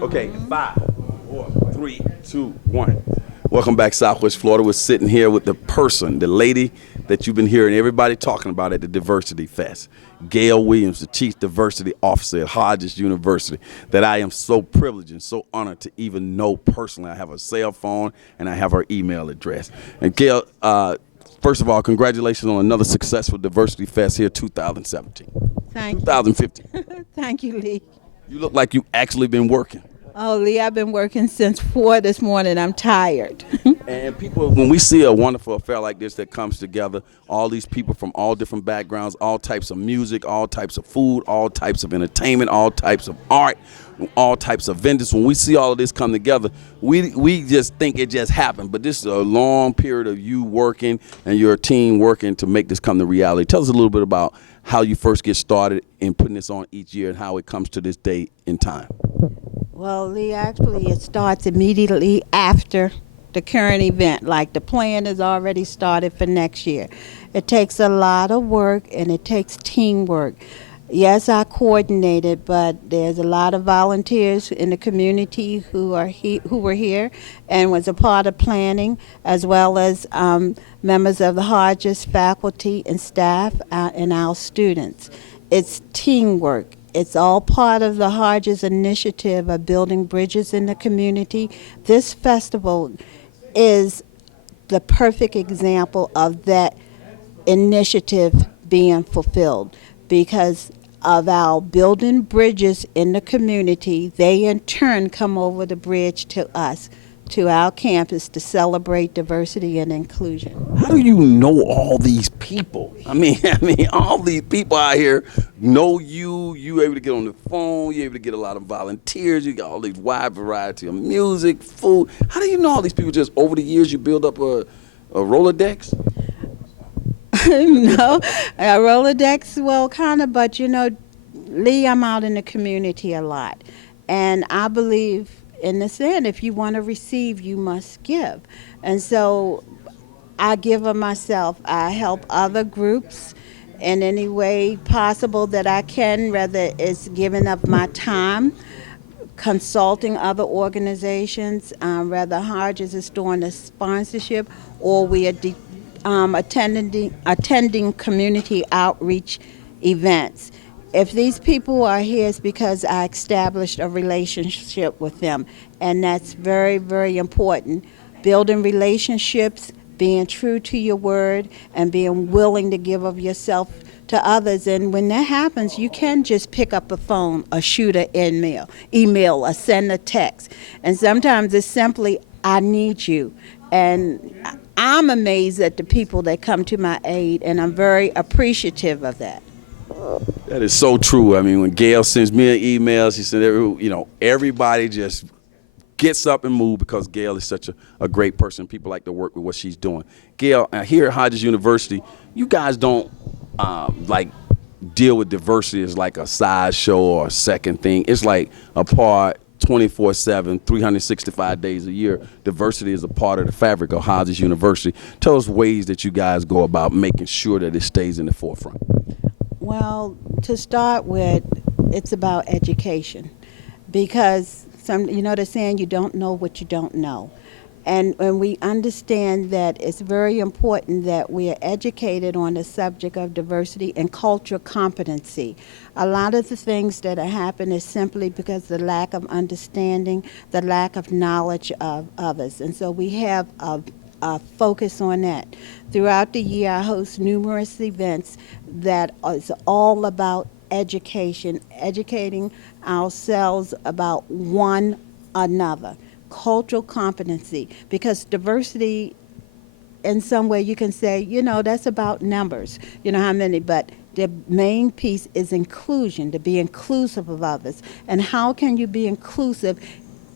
Okay, 5, 4, 3, 2, 1. Welcome back, Southwest Florida. We're sitting here with the person, the lady that you've been hearing everybody talking about at the Diversity Fest, Gail Williams, the Chief Diversity Officer at Hodges University, that I am so privileged and so honored to even know personally. I have her cell phone and I have her email address. And Gail, first of all, congratulations on another successful Diversity Fest here 2017. Thank you. 2015. Thank you, Lee. You look like you actually been working. Oh, Lee, I've been working since 4 this morning. I'm tired. And people, when we see a wonderful affair like this that comes together, all these people from all different backgrounds, all types of music, all types of food, all types of entertainment, all types of art, all types of vendors, when we see all of this come together, we just think it just happened. But this is a long period of you working and your team working to make this come to reality. Tell us a little bit about how you first get started in putting this on each year and how it comes to this day in time. Well, Lee, actually, it starts immediately after the current event. Like the plan is already started for next year. It takes a lot of work and it takes teamwork. Yes, I coordinated, but there's a lot of volunteers in the community who were here and was a part of planning, as well as members of the Hodges faculty and staff and our students. It's teamwork. It's all part of the Hodges initiative of building bridges in the community. This festival is the perfect example of that initiative being fulfilled because of our building bridges in the community. They in turn come over the bridge to us, to our campus, to celebrate diversity and inclusion. How do you know all these people? I mean, all these people out here know you. You able to get on the phone. You able to get a lot of volunteers. You got all these wide variety of music, food. How do you know all these people? Just over the years, you build up a Rolodex. No, a Rolodex, well, kind of, but Lee, I'm out in the community a lot, and I believe in the saying, if you want to receive, you must give. And so I give of myself. I help other groups in any way possible that I can, whether it's giving up my time, consulting other organizations, whether Hodges is doing a sponsorship or we are attending community outreach events. If these people are here, it's because I established a relationship with them, and that's very, very important. Building relationships, being true to your word, and being willing to give of yourself to others. And when that happens, you can just pick up a phone or shoot an email or send a text. And sometimes it's simply, I need you. And I'm amazed at the people that come to my aid, and I'm very appreciative of that. That is so true. I mean, when Gail sends me an email, she said, everybody just gets up and move because Gail is such a great person. People like to work with what she's doing. Gail, here at Hodges University, you guys don't like deal with diversity as like a side show or a second thing. It's like a part 24/7, 365 days a year. Diversity is a part of the fabric of Hodges University. Tell us ways that you guys go about making sure that it stays in the forefront. Well, to start with, it's about education because they're saying you don't know what you don't know. And we understand that it's very important that we are educated on the subject of diversity and cultural competency. A lot of the things that are happening is simply because of the lack of understanding, the lack of knowledge of others. And so we have a focus on that. Throughout the year, I host numerous events that is all about education, educating ourselves about one another, cultural competency, because diversity, in some way you can say, that's about numbers, how many, but the main piece is inclusion, to be inclusive of others. And how can you be inclusive?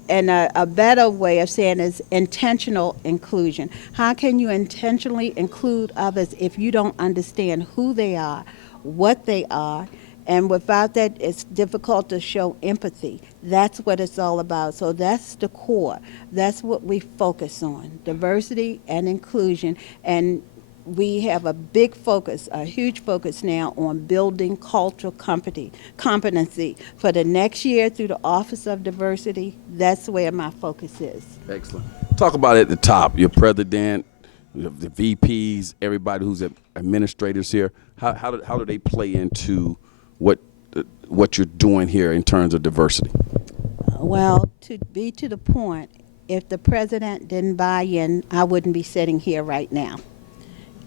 And a better way of saying is intentional inclusion. How can you intentionally include others if you don't understand who they are, what they are, and without that, it's difficult to show empathy. That's what it's all about. So that's the core. That's what we focus on, diversity and inclusion. And we have a big focus, a huge focus now on building cultural competency for the next year through the Office of Diversity. That's where my focus is. Excellent. Talk about it at the top. Your president, the VPs, everybody who's administrators here. How do they play into what you're doing here in terms of diversity? Well, to be to the point, if the president didn't buy in, I wouldn't be sitting here right now.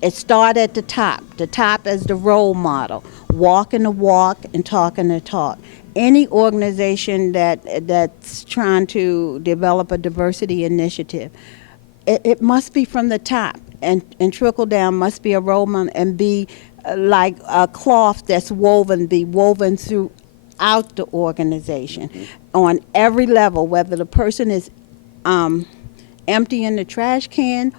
It started at the top as the role model, walking the walk and talking the talk. Any organization that's trying to develop a diversity initiative, it must be from the top, and trickle down, must be a role model, and be like a cloth that's be woven throughout the organization, on every level, whether the person is emptying the trash can,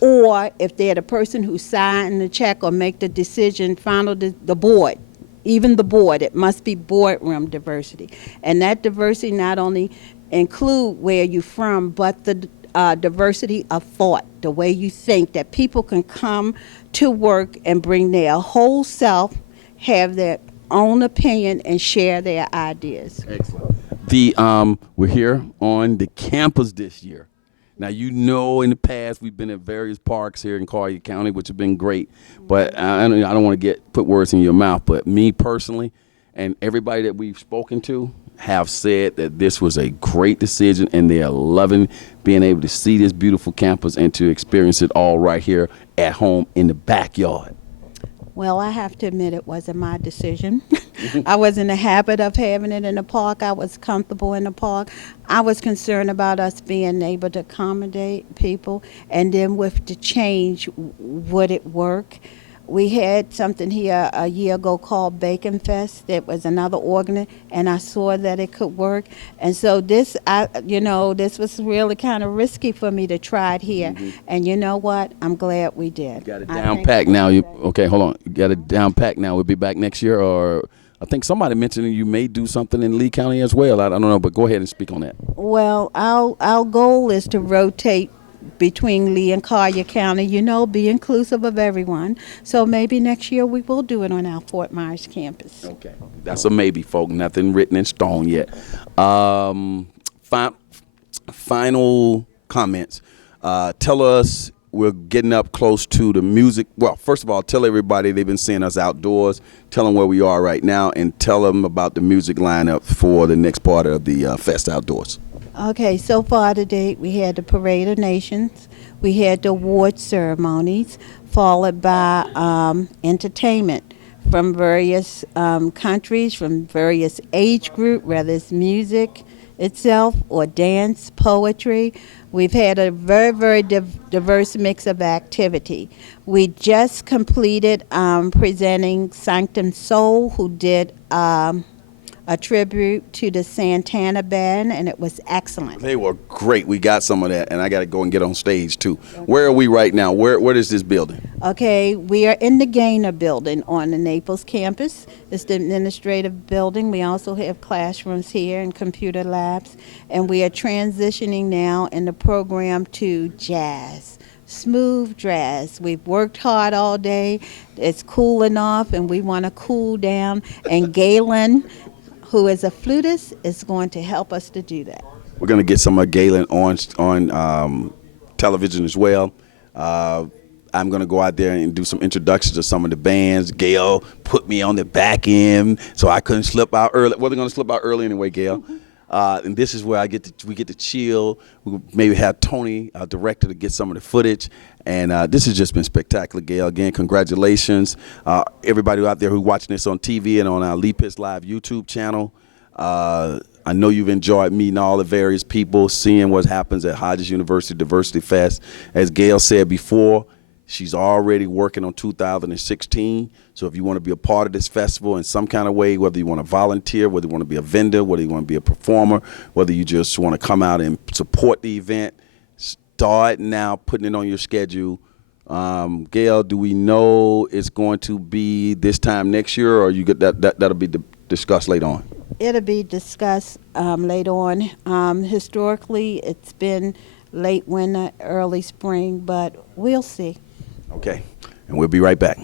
or if they're the person who signed the check or make the decision, the board, even the board, it must be boardroom diversity. And that diversity not only include where you're from, but the diversity of thought, the way you think, that people can come to work and bring their whole self, have their own opinion, and share their ideas. Excellent. We're here on the campus this year. Now, in the past, we've been at various parks here in Collier County, which have been great. But I don't want to put words in your mouth. But me personally, and everybody that we've spoken to, have said that this was a great decision, and they are loving being able to see this beautiful campus and to experience it all right here at home in the backyard. Well, I have to admit it wasn't my decision. I was in the habit of having it in the park. I was comfortable in the park. I was concerned about us being able to accommodate people, and then with the change, would it work? We had something here a year ago called Bacon Fest. That was another organ, and I saw that it could work. And so this was really kind of risky for me to try it here. And you know what? I'm glad we did. You got it down packed now. Okay, hold on. You got it down packed now. We'll be back next year, or I think somebody mentioned you may do something in Lee County as well. I don't know, but go ahead and speak on that. Well, our goal is to rotate between Lee and Collier County, be inclusive of everyone. So maybe next year we will do it on our Fort Myers campus. Okay. That's a maybe, folks. Nothing written in stone yet. Final comments. Tell us, we're getting up close to the music. Well, first of all, tell everybody they've been seeing us outdoors. Tell them where we are right now, and tell them about the music lineup for the next part of the Fest Outdoors. Okay, so far to date, we had the Parade of Nations, we had the award ceremonies, followed by entertainment from various countries, from various age group, whether it's music itself or dance, poetry. We've had a very, very diverse mix of activity. We just completed presenting Sanctum Soul, who did a tribute to the Santana Band, and it was excellent. They were great. We got some of that, and I got to go and get on stage, too. Okay. Where are we right now? Where is this building? Okay, we are in the Gaynor building on the Naples campus. It's the administrative building. We also have classrooms here and computer labs, and we are transitioning now in the program to jazz. Smooth jazz. We've worked hard all day. It's cooling off, and we want to cool down, and Gail, who is a flutist, is going to help us to do that. We're going to get some of Gail on television as well. I'm going to go out there and do some introductions of some of the bands. Gail put me on the back end, so I couldn't slip out early. Well, they're going to slip out early anyway, Gail. And this is where we get to chill. We maybe have Tony, our director, to get some of the footage. And this has just been spectacular, Gail. Again, congratulations. Everybody out there who's watching this on TV and on our Lepis Live YouTube channel. I know you've enjoyed meeting all the various people, seeing what happens at Hodges University Diversity Fest. As Gail said before, she's already working on 2016. So if you want to be a part of this festival in some kind of way, whether you want to volunteer, whether you want to be a vendor, whether you want to be a performer, whether you just want to come out and support the event, start now putting it on your schedule. Gail, do we know it's going to be this time next year, or you get that'll be discussed later on? It'll be discussed later on. Historically, it's been late winter, early spring, but we'll see. Okay. and we'll be right back.